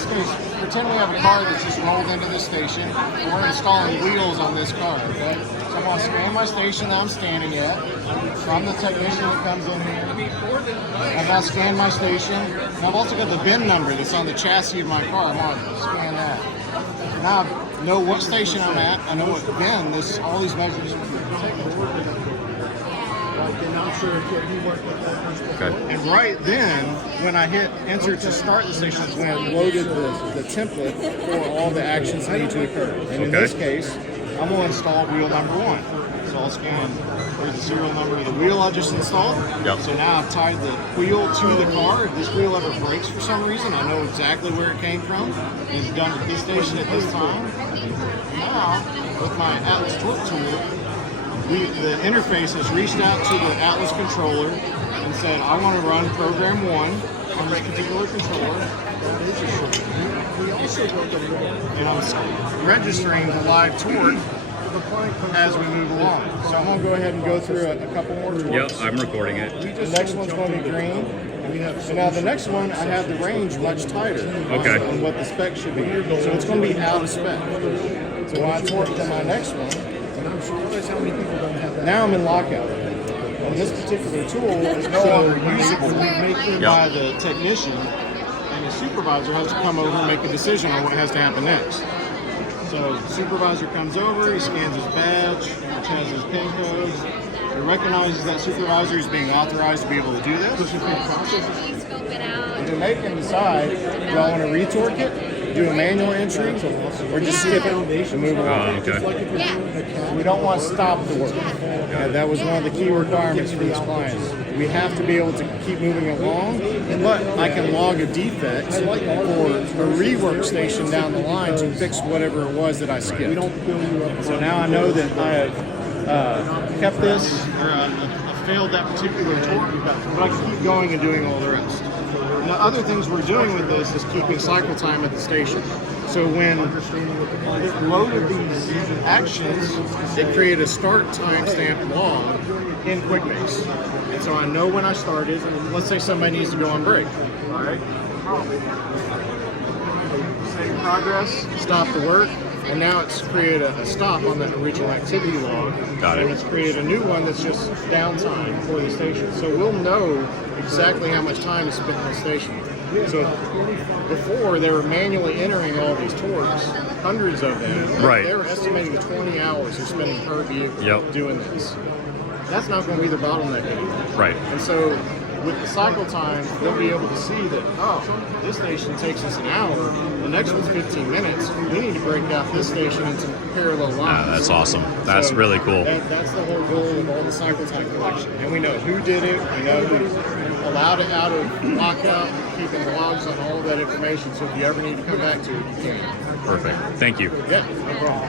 this case, pretend we have a car that's just rolled into this station, and we're installing wheels on this car, okay? So I'm gonna scan my station that I'm standing at. I'm the technician that comes in here. I've now scanned my station, and I've also got the VIN number that's on the chassis of my car. I'm gonna scan that. Now I know what station I'm at, I know what VIN, all these measures are taken. Okay. And right then, when I hit enter to start the station, is when I loaded the template for all the actions that need to occur. And in this case, I'm going to install wheel number 1. So I'll scan, there's the serial number of the wheel I just installed. Yep. So now I've tied the wheel to the car. If this wheel ever breaks for some reason, I know exactly where it came from. It's done at this station at this time. Now, with my Atlas torque tool, the interface has reached out to the Atlas controller and said, I want to run program 1 on this particular controller. And I'm registering the live torque as we move along. So I'm going to go ahead and go through a couple more torques. Yep, I'm recording it. The next one's going to be green. And now the next one, I have the range much tighter on what the spec should be. So it's going to be out of spec. So when I torque to my next one, now I'm in lockout. And this particular tool is no longer usable by the technician, and the supervisor has to come over and make a decision on what has to happen next. So the supervisor comes over, he scans his badge, which has his PIN codes. He recognizes that supervisor is being authorized to be able to do this. And then they can decide, do I want to retorque it, do a manual entry, or just skip it and move on. We don't want to stop the work. That was one of the key requirements for these clients. We have to be able to keep moving along, but I can log a defect or a rework station down the line to fix whatever it was that I skipped. So now I know that I have kept this, or I failed that particular torque, but I can keep going and doing all the rest. The other things we're doing with this is keeping cycle time at the station. So when it loaded these actions, it created a start timestamp log in QuickBase. And so I know when I started, and let's say somebody needs to go on break. All right. Save progress, stop the work, and now it's created a stop on that original activity log. Got it. And it's created a new one that's just downtime for the station. So we'll know exactly how much time is spent in the station. So before, they were manually entering all these torques, hundreds of them. Right. They were estimating 20 hours they're spending per vehicle doing this. That's not going to be the bottleneck anymore. Right. And so with the cycle time, they'll be able to see that, oh, this station takes us an hour, the next one's 15 minutes. We need to break out this station into parallel lines. That's awesome. That's really cool. That's the whole goal of all the cycle time collection. And we know who did it, we know who allowed it out of lockout, keeping logs on all of that information. So if you ever need to come back to it, you can. Perfect. Thank you. Yeah, no problem.